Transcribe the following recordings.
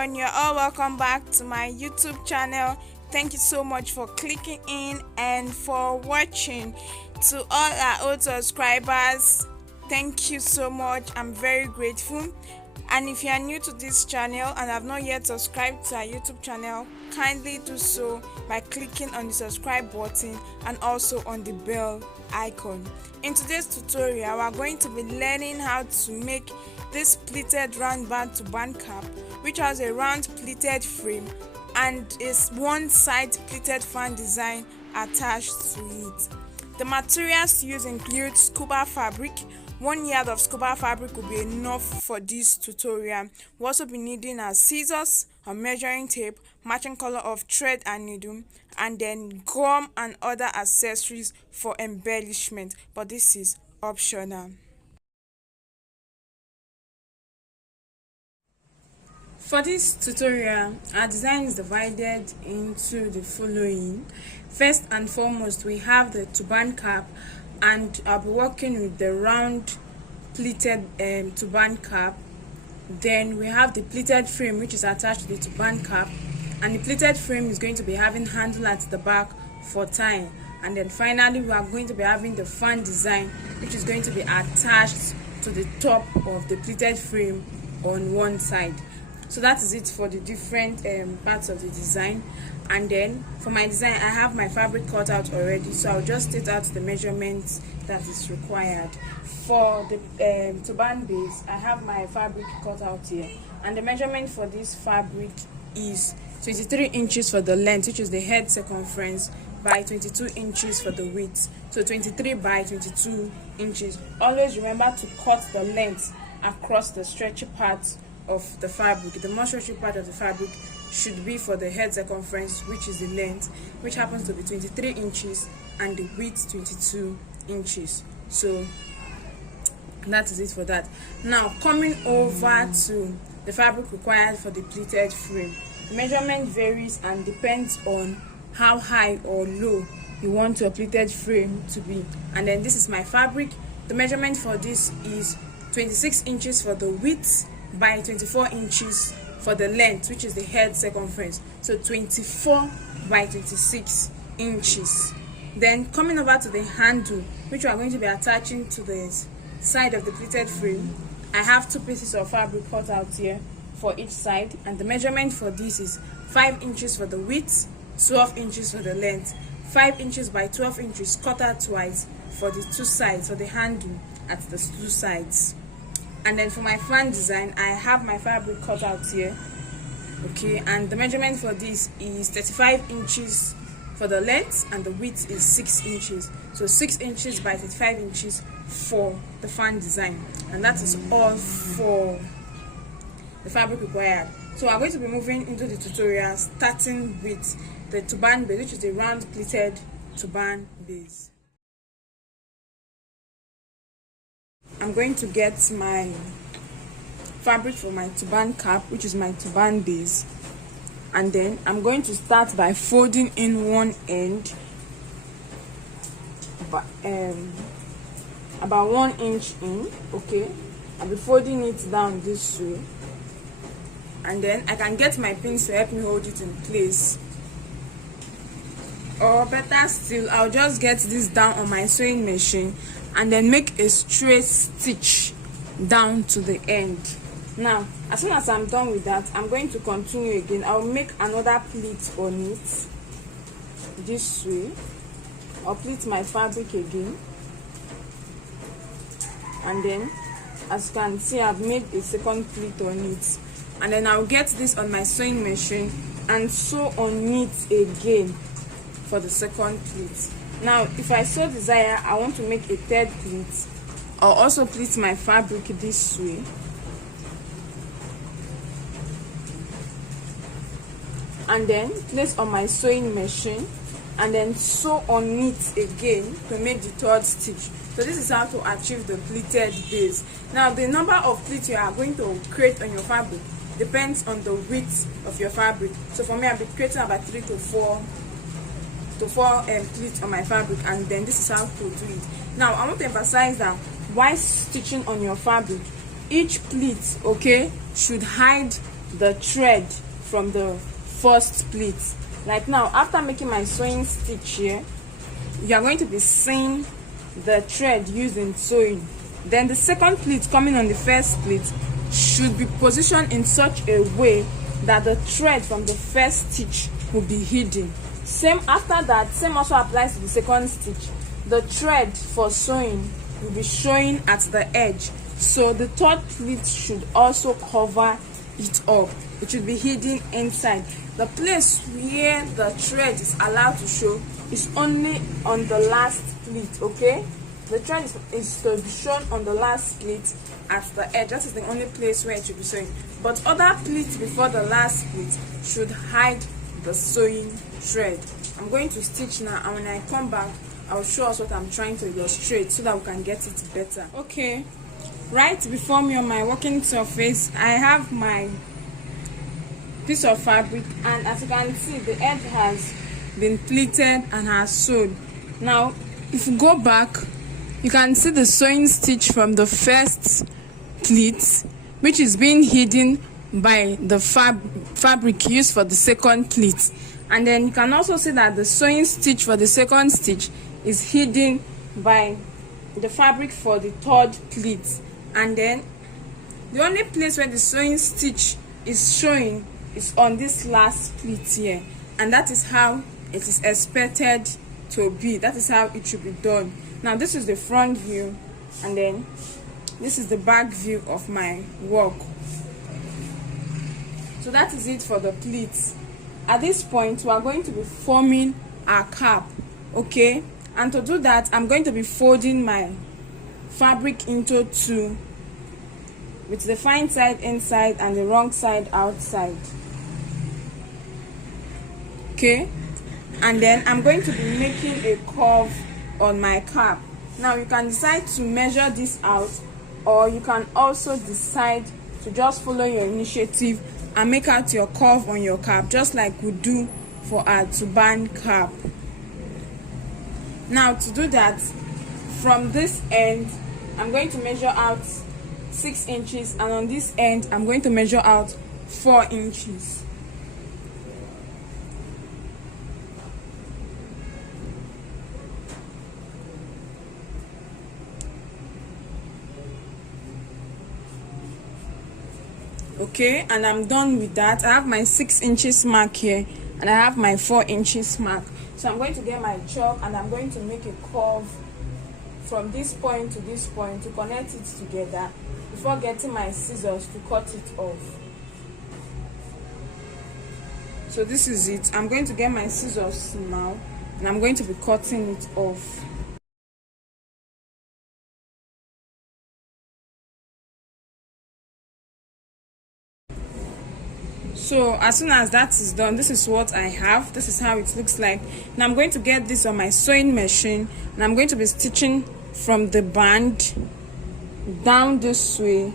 everyone, you're all welcome back to my YouTube channel. Thank you so much for clicking in and for watching. To all our old subscribers, thank you so much. I'm very grateful. And if you are new to this channel and have not yet subscribed to our YouTube channel, kindly do so by clicking on the subscribe button and also on the bell icon. In today's tutorial, we are going to be learning how to make this pleated round turban cap, which has a round pleated frame and is one side pleated fan design attached to it. The materials used include scuba fabric. 1 yard of scuba fabric will be enough for this tutorial. We'll also be needing our scissors, a measuring tape, matching color of thread and needle, and then gum and other accessories for embellishment, but this is optional. For this tutorial, our design is divided into the following. First and foremost, we have the turban cap, and I'll be working with the round pleated turban cap. Then we have the pleated frame, which is attached to the turban cap, and the pleated frame is going to be having handle at the back for tying. And then finally, we are going to be having the fan design, which is going to be attached to the top of the pleated frame on one side. So that is it for the different parts of the design. And then for my design, I have my fabric cut out already, so I'll just state out the measurements that is required. For the turban base, I have my fabric cut out here, and the measurement for this fabric is 23 inches for the length, which is the head circumference, by 22 inches for the width, so 23 by 22 inches. Always remember to cut the length across the stretchy part of the fabric. The most stretchy part of the fabric should be for the head circumference, which is the length, which happens to be 23 inches, and the width 22 inches. So that is it for that. Now coming over to the fabric required for the pleated frame. The measurement varies and depends on how high or low you want your pleated frame to be. And then this is my fabric. The measurement for this is 26 inches for the width by 24 inches for the length, which is the head circumference, so 24 by 26 inches. Then coming over to the handle, which we are going to be attaching to the side of the pleated frame, I have 2 pieces of fabric cut out here for each side, and the measurement for this is 5 inches for the width, 12 inches for the length, 5 inches by 12 inches cut out twice for the 2 sides, for the handle at the 2 sides. And then for my fan design, I have my fabric cut out here, okay, and the measurement for this is 35 inches for the length, and the width is 6 inches, so 6 inches by 35 inches for the fan design. And that is all for the fabric required. So I'm going to be moving into the tutorial, starting with the turban base, which is the round pleated turban base. I'm going to get my fabric for my turban cap, which is my turban base, and then I'm going to start by folding in one end about 1 inch in. Okay, I'll be folding it down this way, and then I can get my pins to help me hold it in place, or better still, I'll just get this down on my sewing machine and then make a straight stitch down to the end. Now as soon as I'm done with that, I'm going to continue again. I'll make another pleat on it this way. I'll pleat my fabric again, and then as you can see, I've made a second pleat on it, and then I'll get this on my sewing machine and sew on it again for the second pleat. Now if I so desire, I want to make a third pleat, I'll also pleat my fabric this way, and then place on my sewing machine and then sew on it again to make the third stitch. So this is how to achieve the pleated base. Now the number of pleats you are going to create on your fabric depends on the width of your fabric. So for me, I'll be creating about 3 to 4 pleats on my fabric, and then this is how to do it. Now I want to emphasize that while stitching on your fabric, each pleat, okay, should hide the thread from the first pleat. Like now, after making my sewing stitch here, you are going to be seeing the thread used in sewing. Then the second pleat coming on the first pleat should be positioned in such a way that the thread from the first stitch will be hidden. Same after that, same also applies to the second stitch. The thread for sewing will be showing at the edge, so the third pleat should also cover it up. It should be hidden inside. The place where the thread is allowed to show is only on the last pleat, okay? The thread is to be shown on the last pleat at the edge. That is the only place where it should be showing. But other pleats before the last pleat should hide the sewing thread. I'm going to stitch now, and when I come back, I'll show us what I'm trying to illustrate so that we can get it better. Okay, right before me on my working surface, I have my piece of fabric, and as you can see, the edge has been pleated and has sewed. Now, if you go back, you can see the sewing stitch from the first pleat, which is being hidden by the fabric used for the second pleat. And then you can also see that the sewing stitch for the second stitch is hidden by the fabric for the third pleat. And then the only place where the sewing stitch is showing is on this last pleat here, and that is how it is expected to be. That is how it should be done. Now this is the front view, and then this is the back view of my work. So that is it for the pleats. At this point, we are going to be forming our cap, okay? And to do that, I'm going to be folding my fabric into two, with the fine side inside and the wrong side outside, okay? And then I'm going to be making a curve on my cap. Now you can decide to measure this out, or you can also decide to just follow your initiative and make out your curve on your cap, just like we do for our turban cap. Now to do that, from this end I'm going to measure out 6 inches, and on this end I'm going to measure out 4 inches. Okay, and I'm done with that. I have my 6 inches mark here, and I have my 4 inches mark. So I'm going to get my chalk, and I'm going to make a curve from this point to this point to connect it together before getting my scissors to cut it off. So this is it. I'm going to get my scissors now, and I'm going to be cutting it off. So as soon as that is done, this is what I have. This is how it looks like. Now I'm going to get this on my sewing machine, and I'm going to be stitching from the band down this way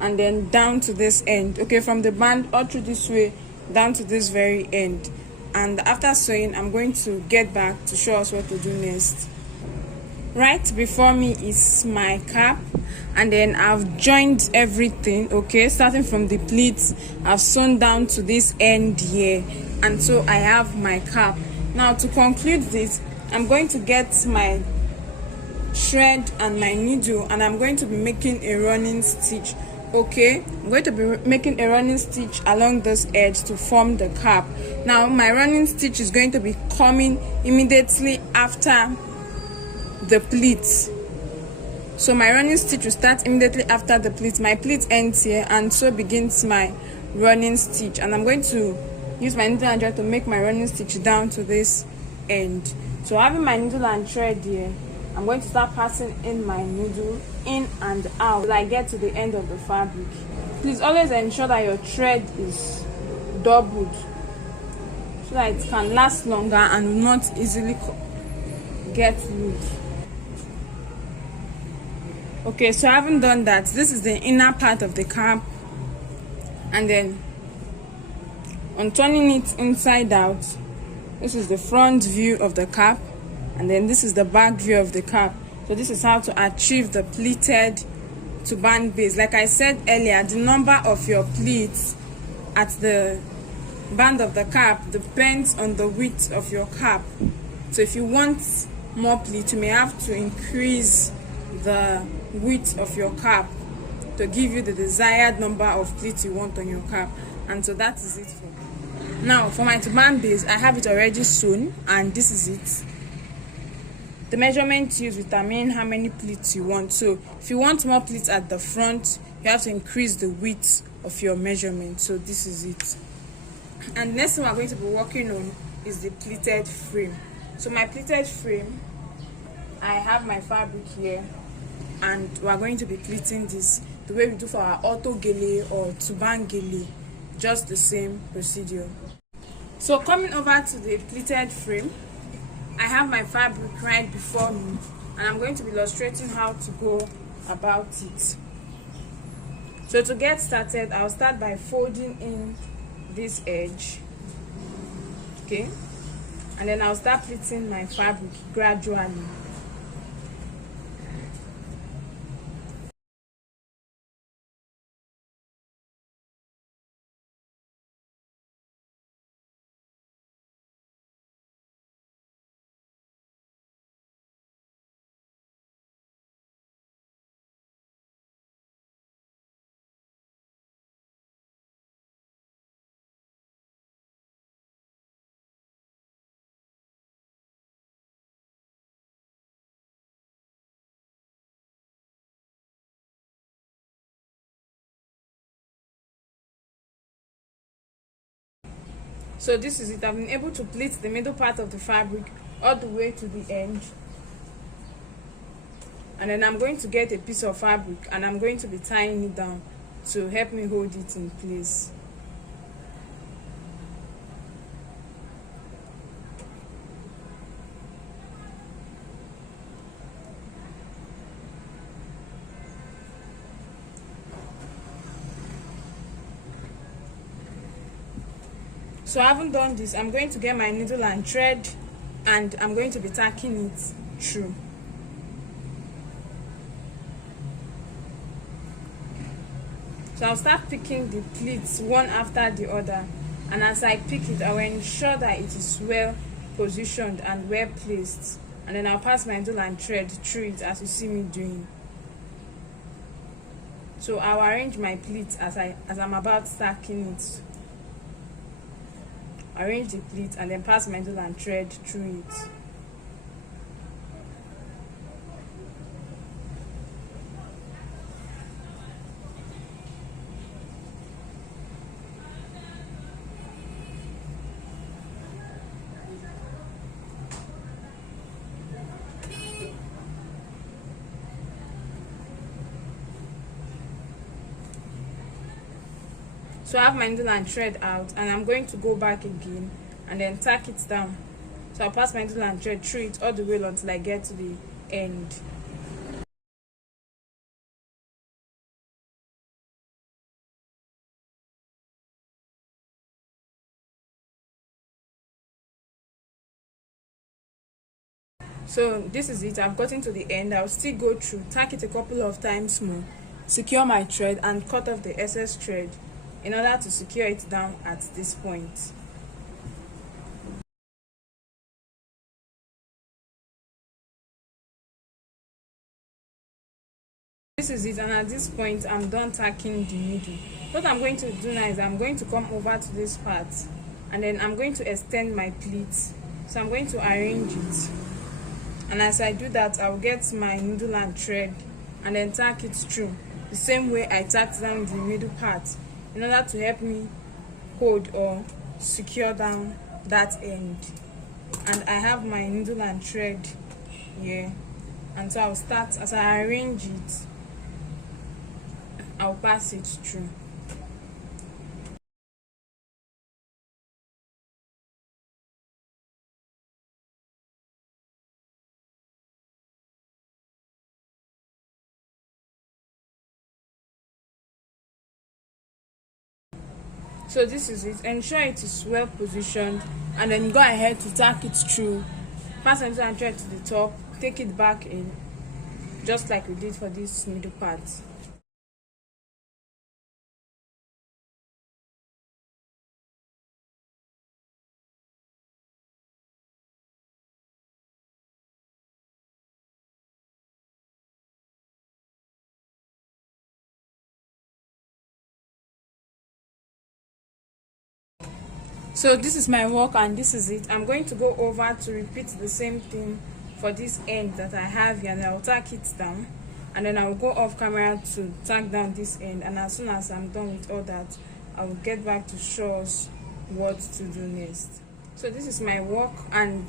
and then down to this end. Okay, from the band all through this way down to this very end. And after sewing, I'm going to get back to show us what to do next. Right before me is my cap, and then I've joined everything, okay, starting from the pleats. I've sewn down to this end here, and so I have my cap. Now to conclude this, I'm going to get my thread and my needle, and I'm going to be making a running stitch. Okay, I'm going to be making a running stitch along this edge to form the cap. Now my running stitch is going to be coming immediately after the pleats. So my running stitch will start immediately after the pleat. My pleat ends here, and so begins my running stitch. And I'm going to use my needle and thread to make my running stitch down to this end. So having my needle and thread here, I'm going to start passing in my needle in and out till I get to the end of the fabric. Please always ensure that your thread is doubled so that it can last longer and will not easily get loose. Okay, so I haven't done that. This is the inner part of the cap, and then on turning it inside out, this is the front view of the cap, and then this is the back view of the cap. So this is how to achieve the pleated turban base. Like I said earlier, the number of your pleats at the band of the cap depends on the width of your cap. So if you want more pleat, you may have to increase the width of your cap to give you the desired number of pleats you want on your cap. And so that is it for me. Now for my turban base, I have it already sewn, and this is it. The measurement used determine how many pleats you want. So if you want more pleats at the front, you have to increase the width of your measurement. So this is it. And next thing we're going to be working on is the pleated frame. So my pleated frame, I have my fabric here, and we're going to be pleating this the way we do for our auto gele or turban gele, just the same procedure. So coming over to the pleated frame, I have my fabric right before me, and I'm going to be illustrating how to go about it. So to get started, I'll start by folding in this edge, okay, and then I'll start pleating my fabric gradually. So this is it. I've been able to pleat the middle part of the fabric all the way to the end, and then I'm going to get a piece of fabric and I'm going to be tying it down to help me hold it in place. So I haven't done this. I'm going to get my needle and thread, and I'm going to be tacking it through. So I'll start picking the pleats one after the other, and as I pick it, I will ensure that it is well positioned and well placed, and then I'll pass my needle and thread through it as you see me doing. So I'll arrange my pleats as I'm about stacking it. Arrange the pleat and then pass my needle and thread through it. So I have my needle and thread out, and I'm going to go back again and then tack it down. So I'll pass my needle and thread through it all the way until I get to the end. So this is it. I've gotten to the end. I'll still go through, tack it a couple of times more, secure my thread and cut off the excess thread in order to secure it down at this point. This is it, and at this point I'm done tacking the middle. What I'm going to do now is I'm going to come over to this part, and then I'm going to extend my pleats. So I'm going to arrange it, and as I do that, I'll get my needle and thread and then tack it through the same way I tacked down the middle part, in order to help me hold or secure down that end. And I have my needle and thread here, and so I'll start. As I arrange it, I'll pass it through. So this is it. Ensure it is well positioned, and then go ahead to tack it through. Pass it and thread to the top, take it back in, just like we did for this middle part. So this is my work and this is it. I'm going to go over to repeat the same thing for this end that I have here, and I'll tack it down, and then I'll go off camera to tack down this end, and as soon as I'm done with all that, I will get back to show us what to do next. So this is my work and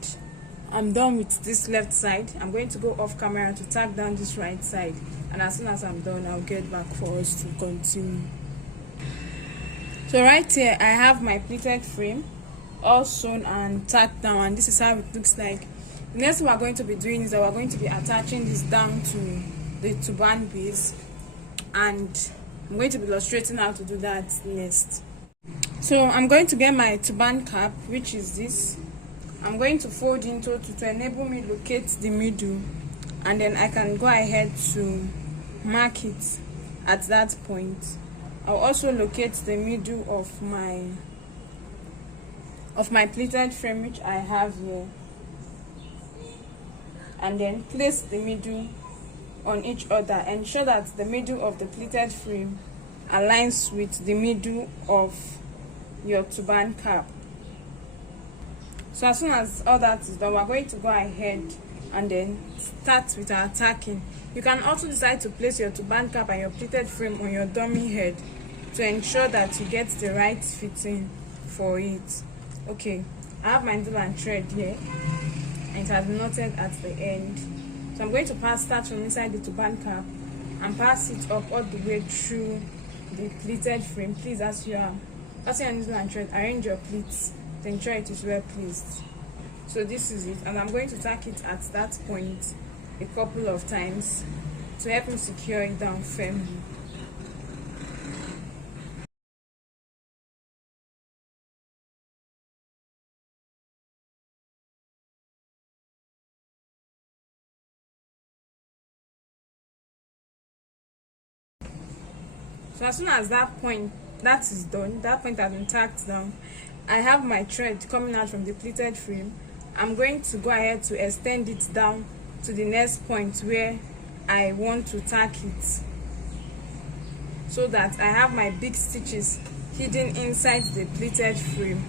I'm done with this left side. I'm going to go off camera to tack down this right side, and as soon as I'm done, I'll get back for us to continue. So right here I have my pleated frame all sewn and tacked down, and this is how it looks like. The next thing we're going to be doing is that we're going to be attaching this down to the turban base, and I'm going to be illustrating how to do that next. So I'm going to get my turban cap, which is this. I'm going to fold into to enable me locate the middle, and then I can go ahead to mark it at that point. I'll also locate the middle of my pleated frame, which I have here, and then place the middle on each other. Ensure that the middle of the pleated frame aligns with the middle of your turban cap. So as soon as all that is done, we're going to go ahead and then start with our tacking. You can also decide to place your turban cap and your pleated frame on your dummy head to ensure that you get the right fitting for it. Okay, I have my needle and thread here, and it has been knotted at the end. So I'm going to start from inside the turban cap and pass it up all the way through the pleated frame. Please, as you are passing your needle and thread, arrange your pleats to ensure it is well placed. So this is it, and I'm going to tack it at that point a couple of times to help me secure it down firmly. So as soon as that point is done, that point has been tacked down, I have my thread coming out from the pleated frame. I'm going to go ahead to extend it down to the next point where I want to tack it, so that I have my big stitches hidden inside the pleated frame.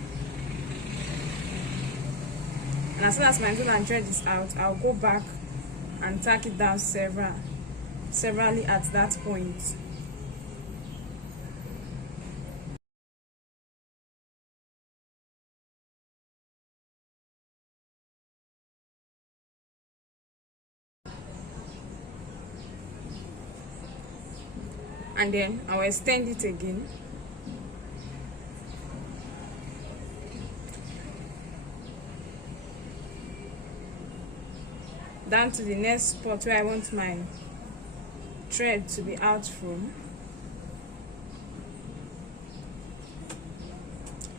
And as soon as my needle and thread is out, I'll go back and tack it down severally at that point. And then I'll extend it again. Down to the next spot where I want my thread to be out from.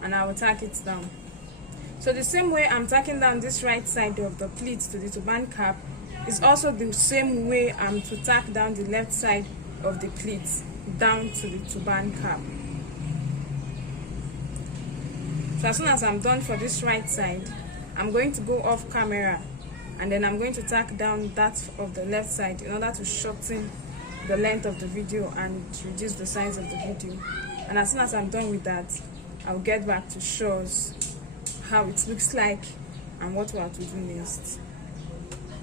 And I will tack it down. So the same way I'm tacking down this right side of the pleat to the turban cap is also the same way I'm to tack down the left side of the pleat down to the turban cap. So as soon as I'm done for this right side, I'm going to go off camera, and then I'm going to tack down that of the left side in order to shorten the length of the video and reduce the size of the video. And as soon as I'm done with that, I'll get back to show us how it looks like and what we have to do next.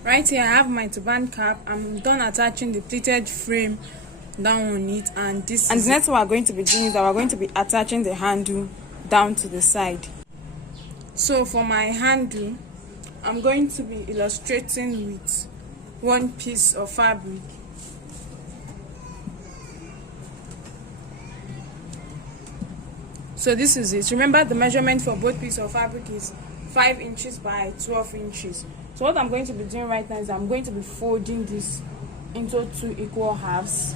Right here I have my turban cap. I'm done attaching the pleated frame down on it, and the next thing we're going to be doing is that we're going to be attaching the handle down to the side. So for my handle, I'm going to be illustrating with one piece of fabric. So this is it. Remember, the measurement for both pieces of fabric is 5 inches by 12 inches. So what I'm going to be doing right now is I'm going to be folding this into 2 equal halves,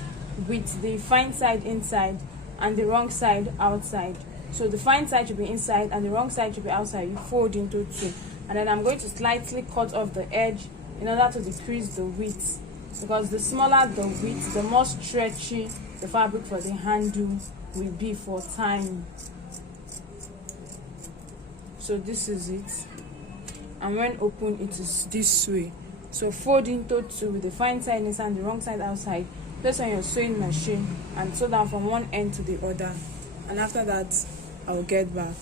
with the fine side inside and the wrong side outside. So the fine side should be inside and the wrong side should be outside. You fold into 2, and then I'm going to slightly cut off the edge in order to decrease the width, because the smaller the width, the more stretchy the fabric for the handle will be for tying. So this is it, and when open it is this way. So fold into 2 with the fine side inside and the wrong side outside. Place on your sewing machine and sew down from one end to the other, and after that I will get back.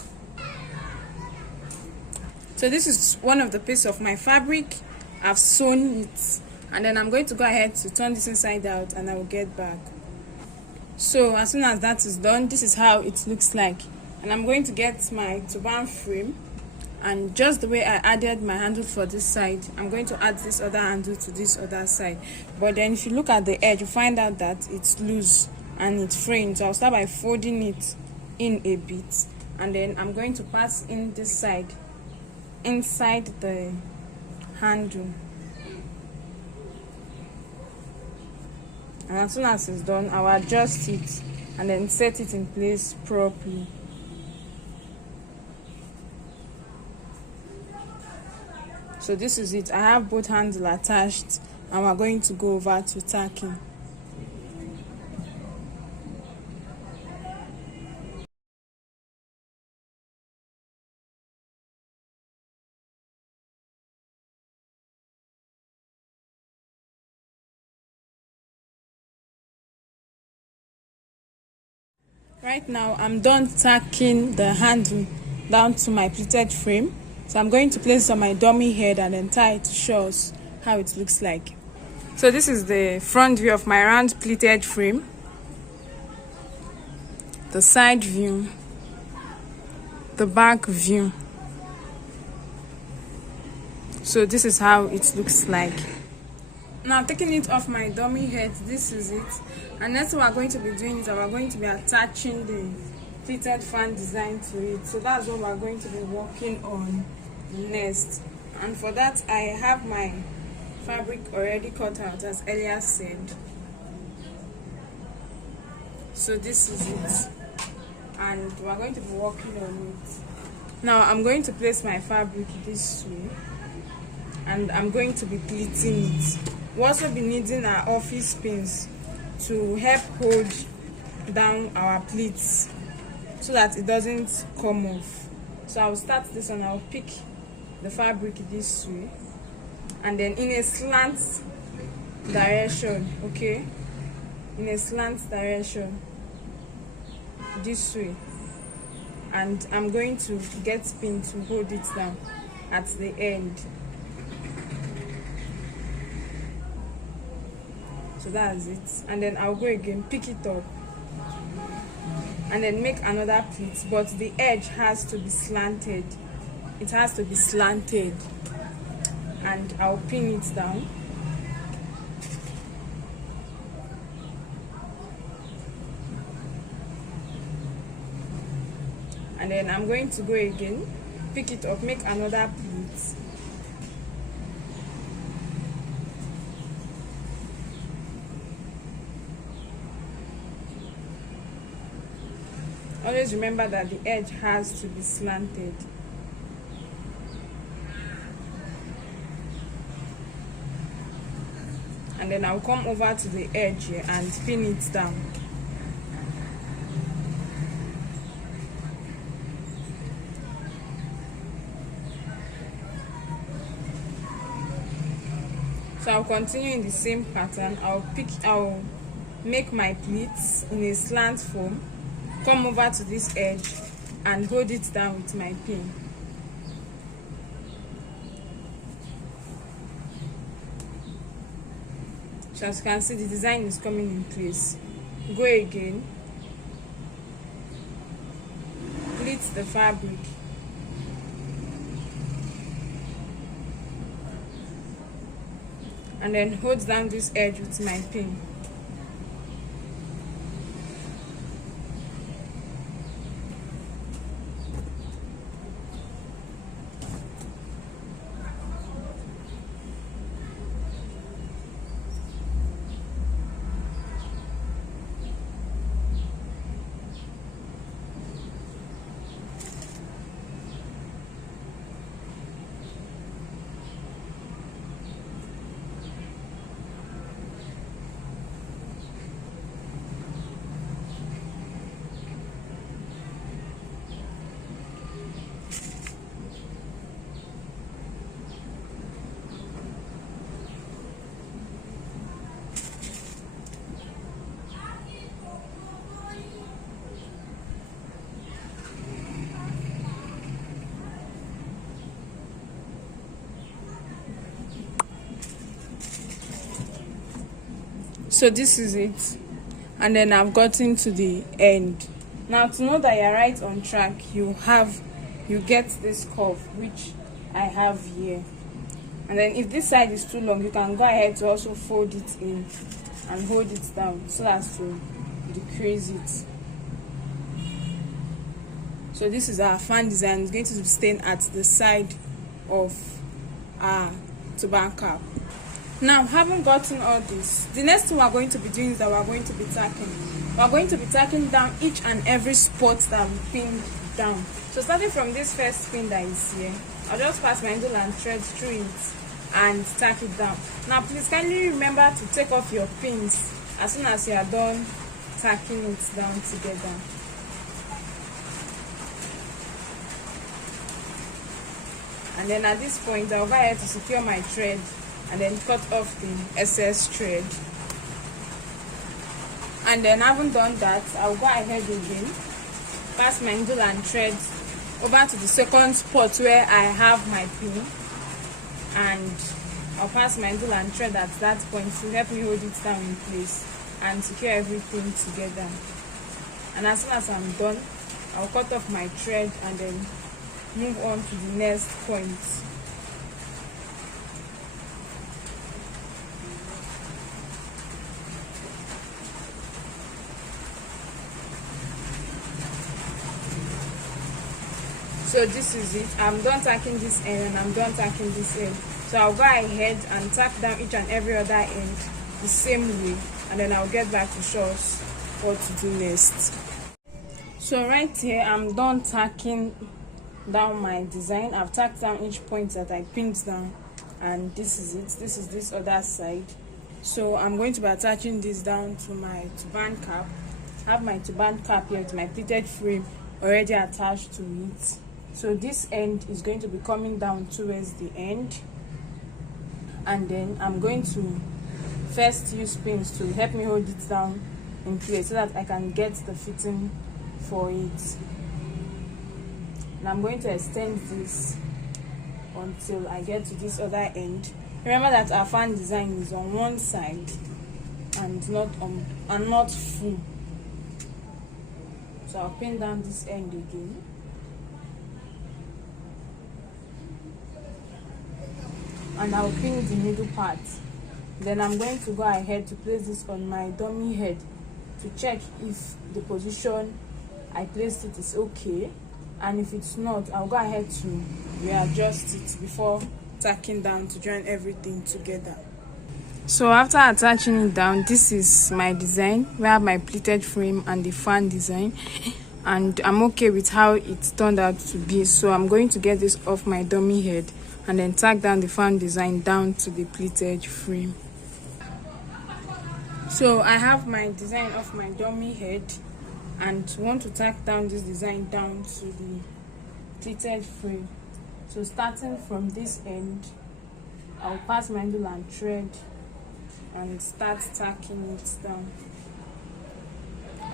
So this is one of the pieces of my fabric. I've sewn it, and then I'm going to go ahead to turn this inside out, and I will get back. So as soon as that is done, this is how it looks like. And I'm going to get my turban frame, and just the way I added my handle for this side, I'm going to add this other handle to this other side. But then if you look at the edge, you find out that it's loose and it's fraying. So I'll start by folding it in a bit, and then I'm going to pass in this side inside the handle. And as soon as it's done, I'll adjust it and then set it in place properly. So this is it. I have both handles attached, and we're going to go over to tacking. Right now, I'm done tacking the handle down to my pleated frame. So I'm going to place it on my dummy head and then tie it to show us how it looks like. So this is the front view of my round pleated frame, the side view, the back view. So this is how it looks like. Now taking it off my dummy head, this is it. And next what we're going to be doing is that we're going to be attaching the pleated fan design to it. So that's what we're going to be working on next. And for that, I have my fabric already cut out, as earlier said. So this is it, and we're going to be working on it. Now I'm going to place my fabric this way, and I'm going to be pleating it. We'll also be needing our office pins to help hold down our pleats so that it doesn't come off. So I'll start this one. I'll pick the fabric this way, and then in a slant direction, okay, in a slant direction this way, and I'm going to get pin to hold it down at the end. So that's it, and then I'll go again, pick it up, and then make another pleat, but the edge has to be slanted. It has to be slanted, and I'll pin it down. And then I'm going to go again, pick it up, make another pleat, always remember that the edge has to be slanted. And then I'll come over to the edge here and pin it down. So I'll continue in the same pattern. I'll make my pleats in a slant form, come over to this edge and hold it down with my pin. So as you can see, the design is coming in place. Go again, pleat the fabric, and then hold down this edge with my pin. So this is it, and then I've gotten to the end. Now, to know that you're right on track, you get this curve, which I have here. And then if this side is too long, you can go ahead to also fold it in and hold it down so as to decrease it. So this is our fan design. It's going to be staying at the side of our turban cap. Now, having gotten all this, the next thing we're going to be doing is that we're going to be tacking. We're going to be tacking down each and every spot that we pinned down. So starting from this first pin that is here, I'll just pass my needle and thread through it and tack it down. Now, please kindly remember to take off your pins as soon as you are done tacking it down together. And then at this point, I'll go ahead to secure my thread and then cut off the excess thread. And then, having done that, I'll go ahead again, pass my needle and thread over to the second spot where I have my pin, and I'll pass my needle and thread at that point to help me hold it down in place and secure everything together. And as soon as I'm done, I'll cut off my thread and then move on to the next point. So this is it. I'm done tacking this end and I'm done tacking this end. So I'll go ahead and tack down each and every other end the same way, and then I'll get back to show us what to do next. So right here, I'm done tacking down my design. I've tacked down each point that I pinned down, and this is it. This is this other side. So I'm going to be attaching this down to my turban cap. I have my turban cap here with my pleated frame already attached to it. So this end is going to be coming down towards the end, and then I'm going to first use pins to help me hold it down in place so that I can get the fitting for it. And I'm going to extend this until I get to this other end. Remember that our fan design is on one side and not full. So I'll pin down this end again. And I'll pin the middle part. Then I'm going to go ahead to place this on my dummy head to check if the position I placed it is okay, and if it's not, I'll go ahead to readjust it before tacking down to join everything together. So after attaching it down, this is my design. We have my pleated frame and the fan design, and I'm okay with how it turned out to be. So I'm going to get this off my dummy head and then tack down the fan design down to the pleated frame. So I have my design off my dummy head and want to tack down this design down to the pleated frame. So starting from this end, I'll pass my needle and thread and start tacking it down.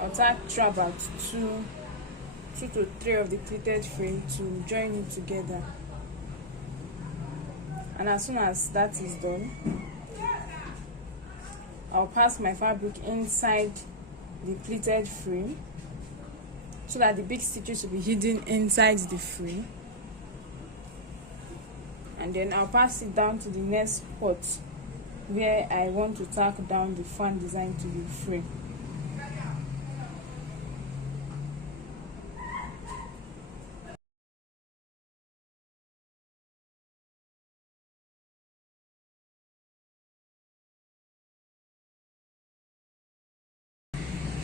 I'll tack through about two to three of the pleated frame to join it together. And as soon as that is done, I'll pass my fabric inside the pleated frame so that the big stitches will be hidden inside the frame. And then I'll pass it down to the next spot where I want to tack down the fan design to the frame.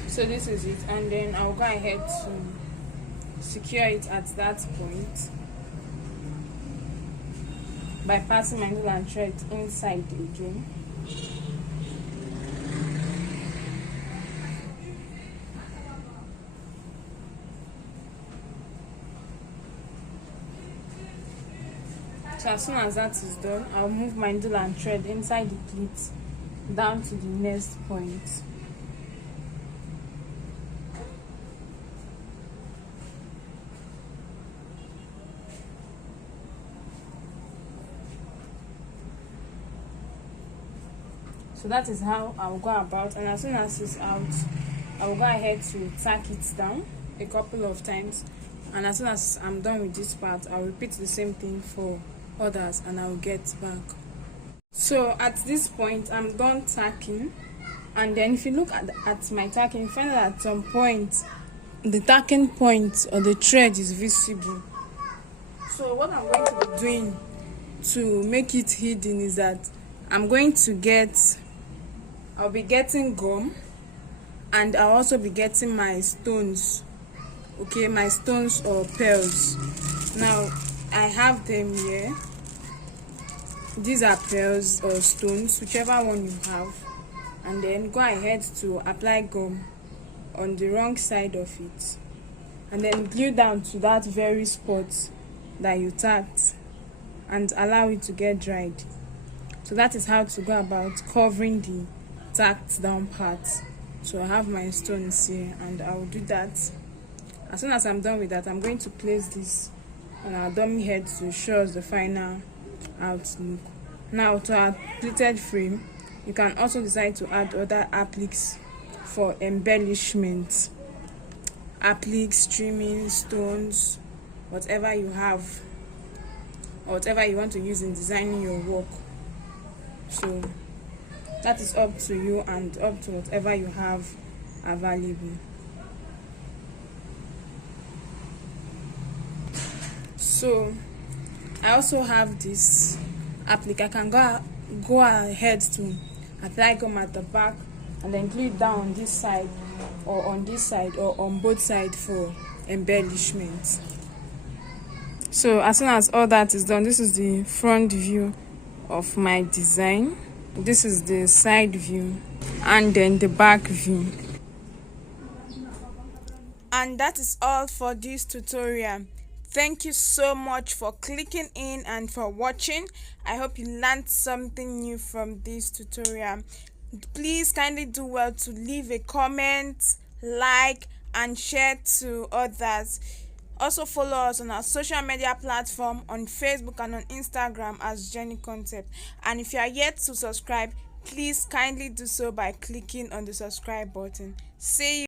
So this is it, and then I'll go ahead to secure it at that point by passing my needle and thread inside again. So as soon as that is done, I'll move my needle and thread inside the pleat down to the next point. So that is how I'll go about, and as soon as it's out, I will go ahead to tack it down a couple of times, and as soon as I'm done with this part, I'll repeat the same thing for others and I'll get back. So at this point I'm done tacking, and then if you look at my tacking, you find that at some point the tacking point or the thread is visible. So what I'm going to be doing to make it hidden is that I'll be getting gum, and I'll also be getting my stones, okay, my stones or pearls. Now I have them here. These are pearls or stones, whichever one you have, and then go ahead to apply gum on the wrong side of it, and then glue down to that very spot that you tacked and allow it to get dried. So that is how to go about covering the tacked down part. So I have my stones here, and I will do that. As soon as I'm done with that, I'm going to place this on our dummy head to show us the final outlook. Now to our pleated frame, you can also decide to add other appliques for embellishment. Appliques, trimming, stones, whatever you have or whatever you want to use in designing your work. So that is up to you and up to whatever you have available. So I also have this applique. I can go ahead to apply gum at the back and then glue it down on this side or on this side or on both sides for embellishment. So as soon as all that is done, this is the front view of my design, this is the side view, and then the back view. And that is all for this tutorial. Thank you so much for clicking in and for watching. I hope you learned something new from this tutorial. Please kindly do well to leave a comment, like, and share to others. Also follow us on our social media platform on Facebook and on Instagram as Jenny Concept. And if you are yet to subscribe, please kindly do so by clicking on the subscribe button. See you.